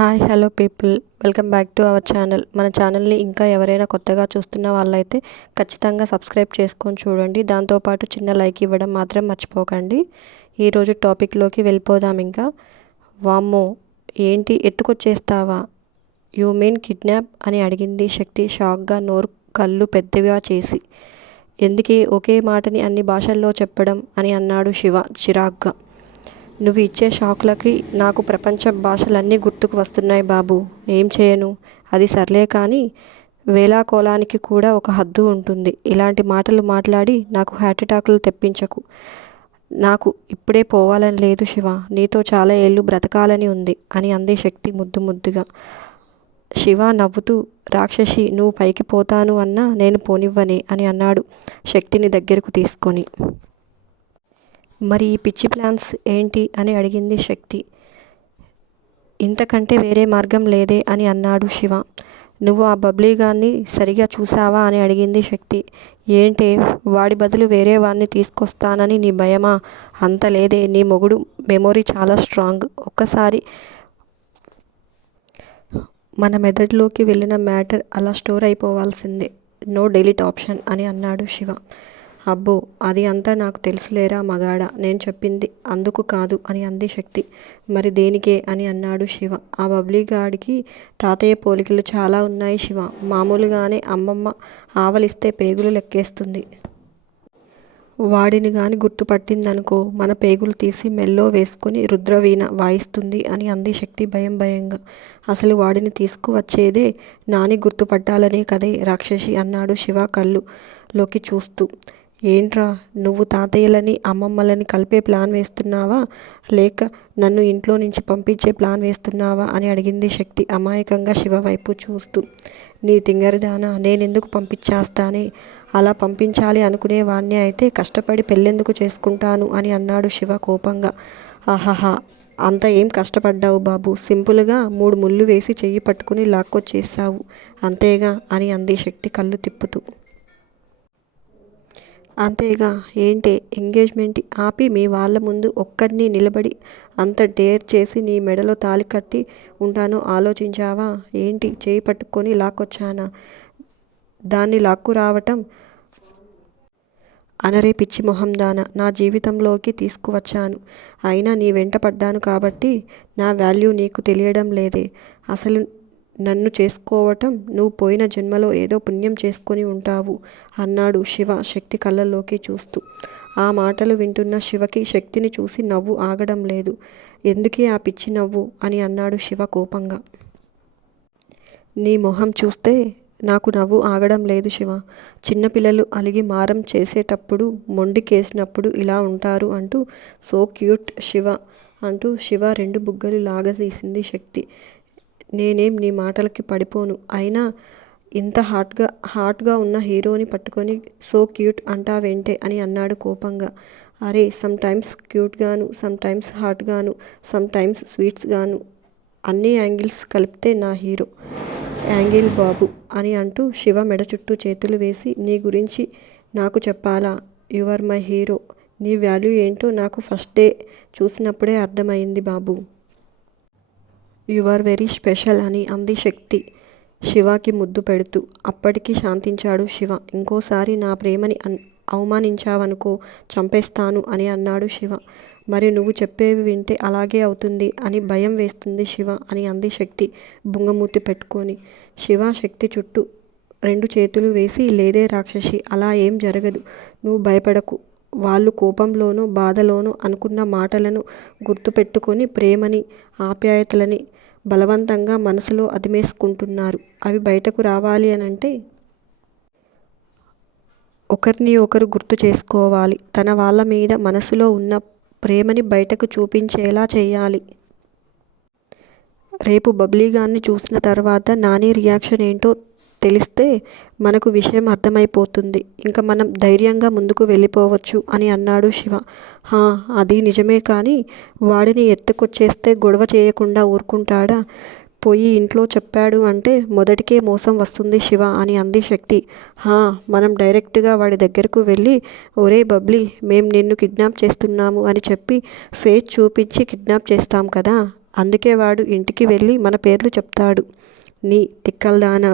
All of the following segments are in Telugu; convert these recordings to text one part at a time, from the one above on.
Hi hello people, welcome back to our channel. మన ఛానల్ని ఇంకా ఎవరైనా కొత్తగా చూస్తున్న వాళ్ళైతే ఖచ్చితంగా సబ్స్క్రైబ్ చేసుకొని చూడండి. దాంతోపాటు చిన్న లైక్ ఇవ్వడం మాత్రం మర్చిపోకండి. ఈరోజు టాపిక్లోకి వెళ్ళిపోదాం. ఇంకా వామ్మో, ఏంటి ఎత్తుకొచ్చేస్తావా, యూ మీన్ కిడ్నాప్ అని అడిగింది శక్తి షాక్గా, నోరు కళ్ళు పెద్దగా చేసి. ఎందుకే ఒకే మాటని అన్ని భాషల్లో చెప్పడం అని అన్నాడు శివ చిరాగ్గా. నువ్వు ఇచ్చే షాక్లకి నాకు ప్రపంచ భాషలన్నీ గుర్తుకు వస్తున్నాయి బాబు. ఏం చేయను, అది సర్లే కానీ వేళాకోళానికి కూడా ఒక హద్దు ఉంటుంది. ఇలాంటి మాటలు మాట్లాడి నాకు హార్ట్అటాక్లు తెప్పించకు. నాకు ఇప్పుడే పోవాలని లేదు శివ, నీతో చాలా ఏళ్ళు బ్రతకాలని ఉంది అని అంది శక్తి ముద్దు ముద్దుగా. శివ నవ్వుతూ, రాక్షసి, నువ్వు పైకి పోతాను అన్నా నేను పోనివ్వనే అని అన్నాడు శక్తిని దగ్గరకు తీసుకొని. మరి ఈ పిచ్చి ప్లాన్స్ ఏంటి అని అడిగింది శక్తి. ఇంతకంటే వేరే మార్గం లేదే అని అన్నాడు శివ. నువ్వు ఆ బబ్లీగాన్ని సరిగా చూసావా అని అడిగింది శక్తి. ఏంటే, వాడి బదులు వేరే వాడిని తీసుకొస్తానని నీ భయమా? అంత లేదే, నీ మొగుడు మెమొరీ చాలా స్ట్రాంగ్. ఒక్కసారి మన మెదడులోకి వెళ్ళిన మ్యాటర్ అలా స్టోర్ అయిపోవాల్సిందే. నో డెలీట్ ఆప్షన్ అని అన్నాడు శివ. అబ్బో, అది అంతా నాకు తెలుసులేరా మగాడా, నేను చెప్పింది అందుకు కాదు అని అంది శక్తి. మరి దేనికే అని అన్నాడు శివ. ఆ బబ్లీగాడికి తాతయ్య పోలికలు చాలా ఉన్నాయి శివ. మామూలుగానే అమ్మమ్మ ఆవలిస్తే పేగులు లెక్కేస్తుంది. వాడిని గాని గుర్తుపట్టిందనుకో, మన పేగులు తీసి మెల్లో వేసుకుని రుద్రవీణ వాయిస్తుంది అని అంది శక్తి భయం భయంగా. అసలు వాడిని తీసుకువచ్చేదే నాని గుర్తుపట్టాలనే కదే రాక్షసి అన్నాడు శివ కళ్ళులోకి చూస్తూ. ఏంట్రా, నువ్వు తాతయ్యలని అమ్మమ్మలని కలిపే ప్లాన్ వేస్తున్నావా, లేక నన్ను ఇంట్లో నుంచి పంపించే ప్లాన్ వేస్తున్నావా అని అడిగింది శక్తి అమాయకంగా శివ వైపు చూస్తూ. నీ తింగరిదానా, నేనెందుకు పంపించేస్తానే, అలా పంపించాలి అనుకునే వాణ్ణి అయితే కష్టపడి పెళ్ళెందుకు చేసుకుంటాను అని అన్నాడు శివ కోపంగా. ఆహాహా, అంత ఏం కష్టపడ్డావు బాబు, సింపుల్గా 3 ముళ్ళు వేసి చెయ్యి పట్టుకుని లాక్కొచ్చేసావు అంతేగా అని అంది శక్తి కళ్ళు తిప్పుతూ. అంతేగా ఏంటే, ఎంగేజ్మెంట్ ఆపి మీ వాళ్ళ ముందు ఒక్కరిని నిలబడి అంత డేర్ చేసి నీ మెడలో తాళి కట్టి ఉంటానో ఆలోచించావా ఏంటి? చేయి పట్టుకొని లాక్కొచ్చానా? దాన్ని లాక్కు రావటం అనరే పిచ్చి మొహం దాన, నా జీవితంలోకి తీసుకువచ్చాను. అయినా నీ వెంట పడ్డాను కాబట్టి నా వాల్యూ నీకు తెలియడం లేదే. అసలు నన్ను చేసుకోవటం నువ్వు పోయిన జన్మలో ఏదో పుణ్యం చేసుకొని ఉంటావు అన్నాడు శివ శక్తి కళ్ళల్లోకి చూస్తూ. ఆ మాటలు వింటున్న శివకి శక్తిని చూసి నవ్వు ఆగడం లేదు. ఎందుకే ఆ పిచ్చి నవ్వు అని అన్నాడు శివ కోపంగా. నీ మొహం చూస్తే నాకు నవ్వు ఆగడం లేదు శివ. చిన్నపిల్లలు అలిగి మారం చేసేటప్పుడు మొండికేసినప్పుడు ఇలా ఉంటారు అంటూ సో క్యూట్ శివ అంటూ శివ 2 బుగ్గలు లాగదీసింది శక్తి. నేనేం నీ మాటలకి పడిపోను. అయినా ఇంత హాట్గా ఉన్న హీరోని పట్టుకొని సో క్యూట్ అంటావేంటే అని అన్నాడు కోపంగా. అరే, సమ్ టైమ్స్ క్యూట్గాను, సమ్ టైమ్స్ హాట్గాను, సమ్ టైమ్స్ స్వీట్స్గాను, అన్ని యాంగిల్స్ కలిపితే నా హీరో యాంగిల్ బాబు అని అంటూ శివ మెడ చుట్టూ చేతులు వేసి, నీ గురించి నాకు చెప్పాలా? You are my hero. నీ వాల్యూ ఏంటో నాకు ఫస్ట్ డే చూసినప్పుడే అర్థమైంది బాబు. యు ఆర్ వెరీ స్పెషల్ అని అంది శక్తి శివకి ముద్దు పెడుతూ. అప్పటికి శాంతించాడు శివ. ఇంకోసారి నా ప్రేమని అవమానించావనుకో చంపేస్తాను అని అన్నాడు శివ. మరి నువ్వు చెప్పేవి వింటే అలాగే అవుతుంది అని భయం వేస్తుంది శివ అని అంది శక్తి బుంగమూతి పెట్టుకొని. శివ శక్తి చుట్టూ 2 చేతులు వేసి, లేదే రాక్షసి, అలా ఏం జరగదు, నువ్వు భయపడకు. వాళ్ళు కోపంలోనో బాధలోనో అనుకున్న మాటలను గుర్తుపెట్టుకొని ప్రేమని ఆప్యాయతలని బలవంతంగా మనసులో అదిమేసుకుంటున్నారు. అవి బయటకు రావాలి అనంటే ఒకరిని ఒకరు గుర్తు చేసుకోవాలి. తన వాళ్ళ మీద మనసులో ఉన్న ప్రేమని బయటకు చూపించేలా చేయాలి. రేపు బబ్లీగాన్ని చూసిన తర్వాత నాని రియాక్షన్ ఏంటో తెలిస్తే మనకు విషయం అర్థమైపోతుంది. ఇంకా మనం ధైర్యంగా ముందుకు వెళ్ళిపోవచ్చు అని అన్నాడు శివ. హా, అది నిజమే కానీ వాడిని ఎత్తుకొచ్చేస్తే గొడవ చేయకుండా ఊరుకుంటాడా? పోయి ఇంట్లో చెప్పాడు అంటే మొదటికే మోసం వస్తుంది శివ అని అంది శక్తి. హా, మనం డైరెక్ట్గా వాడి దగ్గరకు వెళ్ళి, ఒరే బబ్లీ, మేం నిన్ను కిడ్నాప్ చేస్తున్నాము అని చెప్పి ఫేస్ చూపించి కిడ్నాప్ చేస్తాం కదా అందుకే వాడు ఇంటికి వెళ్ళి మన పేర్లు చెప్తాడు. నీ తిక్కల్దానా,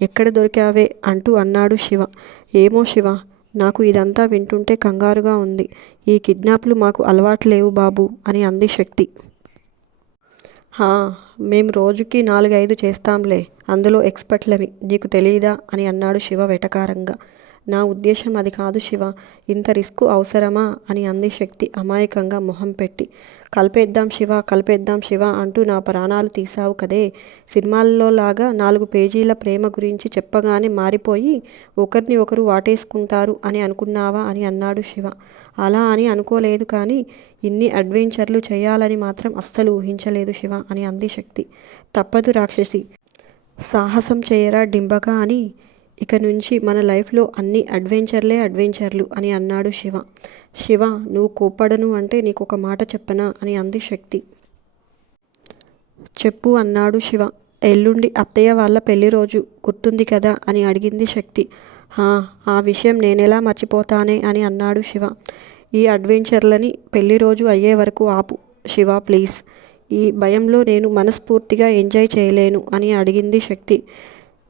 ఎక్కడ దొరికావే అంటూ అన్నాడు శివ. ఏమో శివ, నాకు ఇదంతా వింటుంటే కంగారుగా ఉంది. ఈ కిడ్నాప్లు మాకు అలవాటు లేవు బాబు అని అంది శక్తి. హా, మేం రోజుకి 4-5 చేస్తాంలే, అందులో ఎక్స్పర్ట్లమి, నీకు తెలీదా అని అన్నాడు శివ వెటకారంగా. నా ఉద్దేశం అది కాదు శివ, ఇంత రిస్క్ అవసరమా అని అంది శక్తి అమాయకంగా మొహం పెట్టి. కలిపేద్దాం శివ, కలిపేద్దాం శివ అంటూ నా ప్రాణాలు తీసావు కదే. సినిమాల్లో లాగా 4 పేజీల ప్రేమ గురించి చెప్పగానే మారిపోయి ఒకరిని ఒకరు వాటేసుకుంటారు అని అనుకున్నావా అని అన్నాడు శివ. అలా అని అనుకోలేదు, కానీ ఇన్ని అడ్వెంచర్లు చేయాలని మాత్రం అస్సలు ఊహించలేదు శివ అని అంది శక్తి. తప్పదు రాక్షసి, సాహసం చేయరా డింబక అని, ఇక నుంచి మన లైఫ్లో అన్ని అడ్వెంచర్లు అని అన్నాడు శివ. శివ, నువ్వు కోప్పడను అంటే నీకొక మాట చెప్పనా అని అంది శక్తి. చెప్పు అన్నాడు శివ. ఎల్లుండి అత్తయ్య వాళ్ళ పెళ్లి రోజు, గుర్తుంది కదా అని అడిగింది శక్తి. ఆ విషయం నేనెలా మర్చిపోతానే అని అన్నాడు శివ. ఈ అడ్వెంచర్లని పెళ్లి రోజు అయ్యే వరకు ఆపు శివ ప్లీజ్. ఈ భయంలో నేను మనస్ఫూర్తిగా ఎంజాయ్ చేయలేను అని అడిగింది శక్తి.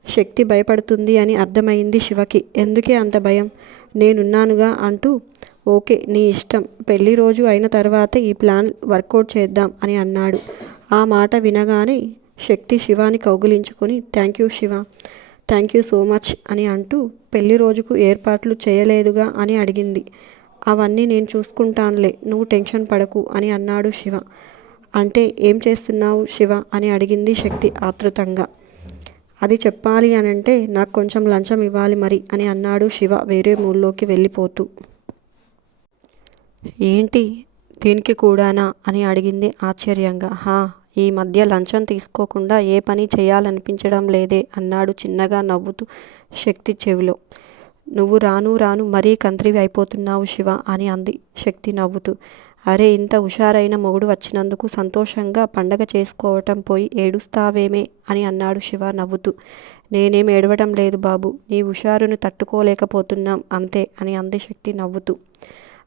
శక్తి భయపడుతుంది అని అర్థమైంది శివకి. ఎందుకే అంత భయం, నేనున్నానుగా అంటూ. ఓకే, నీ ఇష్టం, పెళ్లి రోజు అయిన తర్వాత ఈ ప్లాన్ వర్కౌట్ చేద్దాం అని అన్నాడు. ఆ మాట వినగానే శక్తి శివాని కౌగిలించుకొని thank you Shiva, thank you so much అని అంటూ, పెళ్లి రోజుకు ఏర్పాట్లు చేయలేదుగా అని అడిగింది. అవన్నీ నేను చూసుకుంటానులే, నువ్వు టెన్షన్ పడకు అని అన్నాడు శివ. అంటే ఏం చేస్తున్నావు శివ అని అడిగింది శక్తి ఆతృతంగా. అది చెప్పాలి అనంటే నాకు కొంచెం లంచం ఇవ్వాలి మరి అని అన్నాడు శివ వేరే మూల్లోకి వెళ్ళిపోతూ. ఏంటి, దీనికి కూడానా అని అడిగింది ఆశ్చర్యంగా. ఈ మధ్య లంచం తీసుకోకుండా ఏ పని చేయాలనిపించడం లేదే అన్నాడు చిన్నగా నవ్వుతూ శక్తి చెవిలో. నువ్వు రాను రాను మరీ కంత్రివి అయిపోతున్నావు శివ అని అంది శక్తి నవ్వుతూ. అరే, ఇంత హుషారైన మొగుడు వచ్చినందుకు సంతోషంగా పండగ చేసుకోవటం పోయి ఏడుస్తావేమే అని అన్నాడు శివ నవ్వుతూ. నేనేం ఏడవటం లేదు బాబు, నీ హుషారును తట్టుకోలేకపోతున్నాం అంతే అని అంది శక్తి నవ్వుతూ.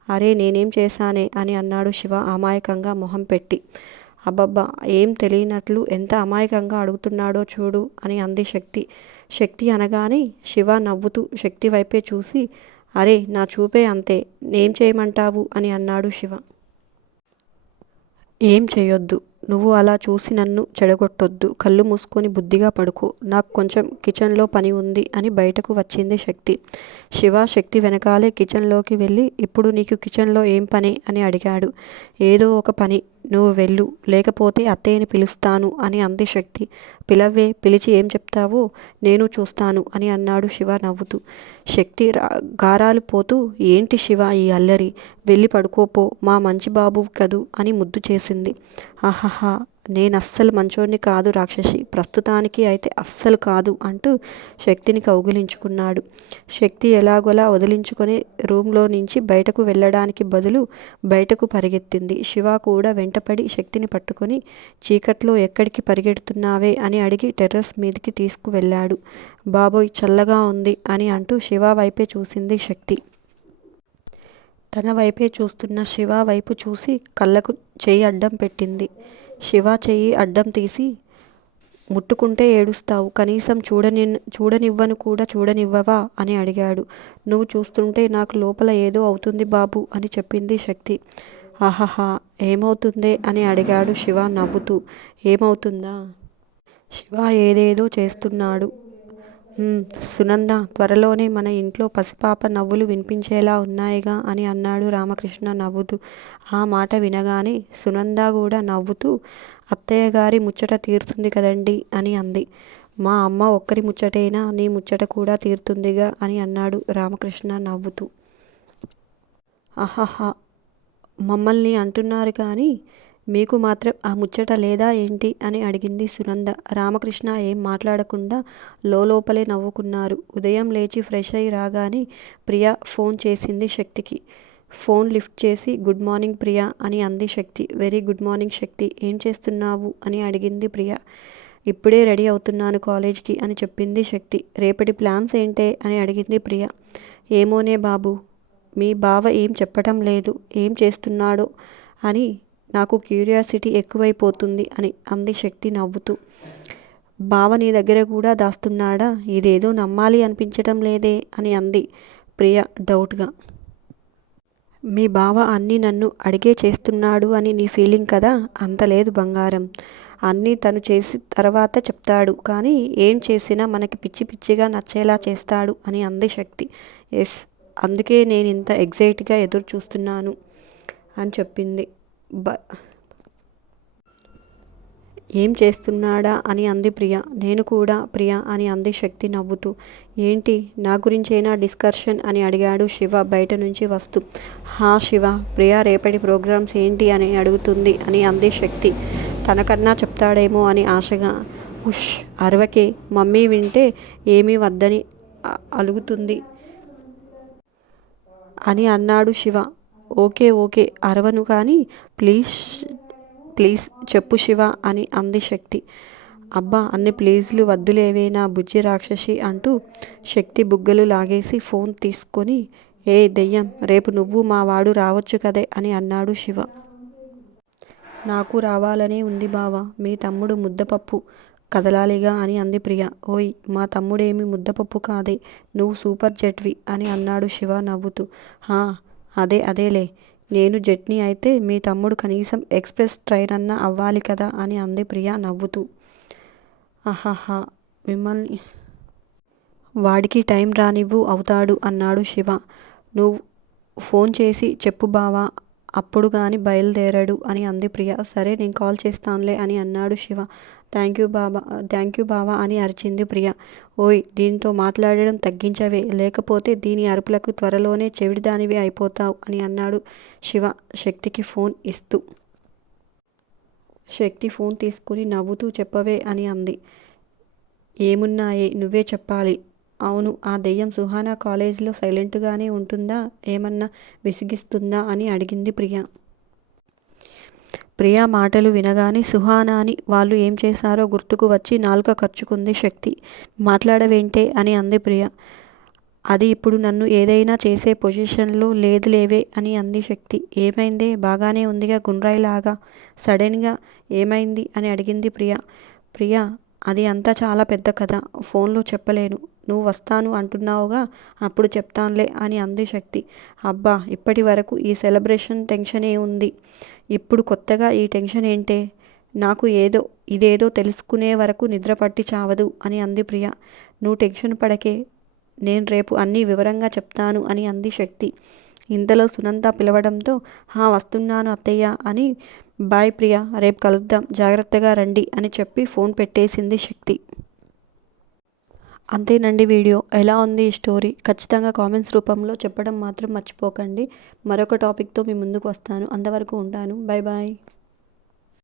అరే, నేనేం చేశానే అని అన్నాడు శివ అమాయకంగా మొహం పెట్టి. అబ్బబ్బా, ఏం తెలియనట్లు ఎంత అమాయకంగా అడుగుతున్నాడో చూడు అని అంది శక్తి. శక్తి అనగానే శివ నవ్వుతూ శక్తి వైపే చూసి, అరే, నా చూపే అంతే, నేం చేయమంటావు అని అన్నాడు శివ. ఏం చేయొద్దు, నువ్వు అలా చూసి నన్ను చెడగొట్టొద్దు, కళ్ళు మూసుకొని బుద్ధిగా పడుకో, నాకు కొంచెం కిచెన్లో పని ఉంది అని బయటకు వచ్చింది శక్తి. శివ శక్తి వెనకాలే కిచెన్లోకి వెళ్ళి, ఇప్పుడు నీకు కిచెన్లో ఏం పని అని అడిగాడు. ఏదో ఒక పని, నువ్వు వెళ్ళు, లేకపోతే అత్తయ్యని పిలుస్తాను అని అంది శక్తి. పిలవ్వే, పిలిచి ఏం చెప్తావో నేను చూస్తాను అని అన్నాడు శివ నవ్వుతూ. శక్తి గారాలు పోతూ, ఏంటి శివ ఈ అల్లరి, వెళ్ళి పడుకోపో, మా మంచి బాబు కదూ అని ముద్దు చేసింది. ఆహాహా, నేనస్సలు మంచోడిని కాదు రాక్షసి, ప్రస్తుతానికి అయితే అస్సలు కాదు అంటూ శక్తిని కౌగిలించుకున్నాడు. శక్తి ఎలాగోలా వదిలించుకొని రూమ్లో నుంచి బయటకు వెళ్ళడానికి బదులు బయటకు పరిగెత్తింది. శివ కూడా వెంటపడి శక్తిని పట్టుకొని, చీకట్లో ఎక్కడికి పరిగెడుతున్నావే అని అడిగి టెర్రస్ మీదకి తీసుకువెళ్ళాడు. బాబోయ్, చల్లగా ఉంది అని అంటూ శివ వైపే చూసింది శక్తి. తన వైపే చూస్తున్న శివ వైపు చూసి కళ్ళకు చెయ్యి అడ్డం పెట్టింది. శివ చెయ్యి అడ్డం తీసి, ముట్టుకుంటే ఏడుస్తావు, కనీసం చూడనివ్వను కూడా చూడనివ్వవా అని అడిగాడు. నువ్వు చూస్తుంటే నాకు లోపల ఏదో అవుతుంది బాబు అని చెప్పింది శక్తి. ఆహాహా, ఏమవుతుందే అని అడిగాడు శివ నవ్వుతూ. ఏమవుతుందా, శివ ఏదేదో చేస్తున్నాడు. సునంద, త్వరలోనే మన ఇంట్లో పసిపాప నవ్వులు వినిపించేలా ఉన్నాయిగా అని అన్నాడు రామకృష్ణ నవ్వుతూ. ఆ మాట వినగానే సునంద కూడా నవ్వుతూ, అత్తయ్య గారి ముచ్చట తీరుతుంది కదండి అని అంది. మా అమ్మ ఒక్కరి ముచ్చటేనా, నీ ముచ్చట కూడా తీరుతుందిగా అని అన్నాడు రామకృష్ణ నవ్వుతూ. ఆహాహా, మమ్మల్ని అంటున్నారు కానీ మీకు మాత్రం ఆ ముచ్చట లేదా ఏంటి అని అడిగింది సునంద. రామకృష్ణ ఏం మాట్లాడకుండా లోపలే నవ్వుకున్నారు. ఉదయం లేచి ఫ్రెష్ అయి రాగానే ప్రియా ఫోన్ చేసింది శక్తికి. ఫోన్ లిఫ్ట్ చేసి, గుడ్ మార్నింగ్ ప్రియా అని అంది శక్తి. వెరీ గుడ్ మార్నింగ్ శక్తి, ఏం చేస్తున్నావు అని అడిగింది ప్రియా. ఇప్పుడే రెడీ అవుతున్నాను కాలేజ్కి అని చెప్పింది శక్తి. రేపటి ప్లాన్స్ ఏంటే అని అడిగింది ప్రియా. ఏమోనే బాబు, మీ బావ ఏం చెప్పటం లేదు, ఏం చేస్తున్నాడో అని నాకు క్యూరియాసిటీ ఎక్కువైపోతుంది అని అంది శక్తి నవ్వుతూ. బావ నీ దగ్గర కూడా దాస్తున్నాడా? ఇదేదో నమ్మాలి అనిపించటం లేదే అని అంది ప్రియ డౌట్గా. మీ బావ అన్నీ నన్ను అడిగే చేస్తున్నాడు అని నీ ఫీలింగ్ కదా? అంత లేదు బంగారం. అన్నీ తను చేసి తర్వాత చెప్తాడు, కానీ ఏం చేసినా మనకి పిచ్చి పిచ్చిగా నచ్చేలా చేస్తాడు అని అంది శక్తి. ఎస్, అందుకే నేను ఇంత ఎగ్జైట్గా ఎదురు చూస్తున్నాను అని చెప్పింది. ఏం చేస్తున్నాడా అని అంది ప్రియ. నేను కూడా ప్రియ అని అంది శక్తి నవ్వుతూ. ఏంటి, నా గురించైనా డిస్కషన్ అని అడిగాడు శివ బయట నుంచి వస్తూ. హా శివ, ప్రియ రేపటి ప్రోగ్రామ్స్ ఏంటి అని అడుగుతుంది అని అంది శక్తి. తనకన్నా చెప్తాడేమో అని ఆశగా. ఉష్ అరవకే, మమ్మీ వింటే ఏమీ వద్దని అలుగుతుంది అని అన్నాడు శివ. ఓకే ఓకే అరవను, కానీ ప్లీజ్ ప్లీజ్ చెప్పు శివ అని అంది శక్తి. అబ్బా అన్ని ప్లీజ్లు వద్దులేవే నా బుజ్జి రాక్షసి అంటూ శక్తి బుగ్గలు లాగేసి ఫోన్ తీసుకొని, ఏ దెయ్యం, రేపు నువ్వు మా వాడు రావచ్చు కదే అని అన్నాడు శివ. నాకు రావాలనే ఉంది బావా, మీ తమ్ముడు ముద్దపప్పు కదలాలిగా అని అంది ప్రియ. ఓయ్, మా తమ్ముడేమి ముద్దపప్పు కాదే, నువ్వు సూపర్ జెట్వి అని అన్నాడు శివ నవ్వుతూ. హా అదేలే, నేను జెట్ని అయితే మీ తమ్ముడు కనీసం ఎక్స్ప్రెస్ ట్రైన్ అన్నా అవ్వాలి కదా అని అంది ప్రియ నవ్వుతూ. ఆహాహా, మిమ్మల్ని వాడికి టైం రానివ్వు, అవుతాడు అన్నాడు శివ. నువ్వు ఫోన్ చేసి చెప్పు బావా, అప్పుడు కానీ బయలుదేరాడు అని అంది ప్రియ. సరే నేను కాల్ చేస్తానులే అని అన్నాడు శివ. థ్యాంక్ యూ బావా అని అరిచింది ప్రియ. ఓయ్, దీనితో మాట్లాడడం తగ్గించవే, లేకపోతే దీని అరుపులకు త్వరలోనే చెవిడిదానివి అయిపోతావు అని అన్నాడు శివ శక్తికి ఫోన్ ఇస్తూ. శక్తి ఫోన్ తీసుకుని నవ్వుతూ చెప్పవే అని అంది. ఏమున్నాయే, నువ్వే చెప్పాలి. అవును, ఆ దెయ్యం సుహానా కాలేజీలో సైలెంట్గానే ఉంటుందా, ఏమన్నా విసిగిస్తుందా అని అడిగింది ప్రియ. ప్రియా మాటలు వినగానే సుహానాని వాళ్ళు ఏం చేశారో గుర్తుకు వచ్చి నాలుక ఖర్చుకుంది శక్తి. మాట్లాడవేంటే అని అంది ప్రియ. అది ఇప్పుడు నన్ను ఏదైనా చేసే పొజిషన్లో లేదులేవే అని అంది శక్తి. ఏమైందే, బాగానే ఉందిగా గుండ్రాయిలాగా, సడన్గా ఏమైంది అని అడిగింది ప్రియ. ప్రియ, అది అంతా చాలా పెద్ద కథ, ఫోన్లో చెప్పలేను. నువ్వు వస్తాను అంటున్నావుగా, అప్పుడు చెప్తానులే అని అంది శక్తి. అబ్బా, ఇప్పటి వరకు ఈ సెలబ్రేషన్ టెన్షనే ఉంది, ఇప్పుడు కొత్తగా ఈ టెన్షన్ ఏంటే? నాకు ఇదేదో తెలుసుకునే వరకు నిద్ర పట్టి చావదు అని అంది ప్రియ. నువ్వు టెన్షన్ పడకే, నేను రేపు అన్నీ వివరంగా చెప్తాను అని అంది శక్తి. ఇంతలో సునంద పిలవడంతో, వస్తున్నాను అత్తయ్య అని, బాయ్ ప్రియ, రేపు కలుద్దాం, జాగ్రత్తగా రండి అని చెప్పి ఫోన్ పెట్టేసింది శక్తి. అంతేనండి వీడియో. ఎలా ఉంది ఈ స్టోరీ? ఖచ్చితంగా కామెంట్స్ రూపంలో చెప్పడం మాత్రం మర్చిపోకండి. మరొక టాపిక్తో మీ ముందుకు వస్తాను. అంతవరకు ఉంటాను. Bye bye.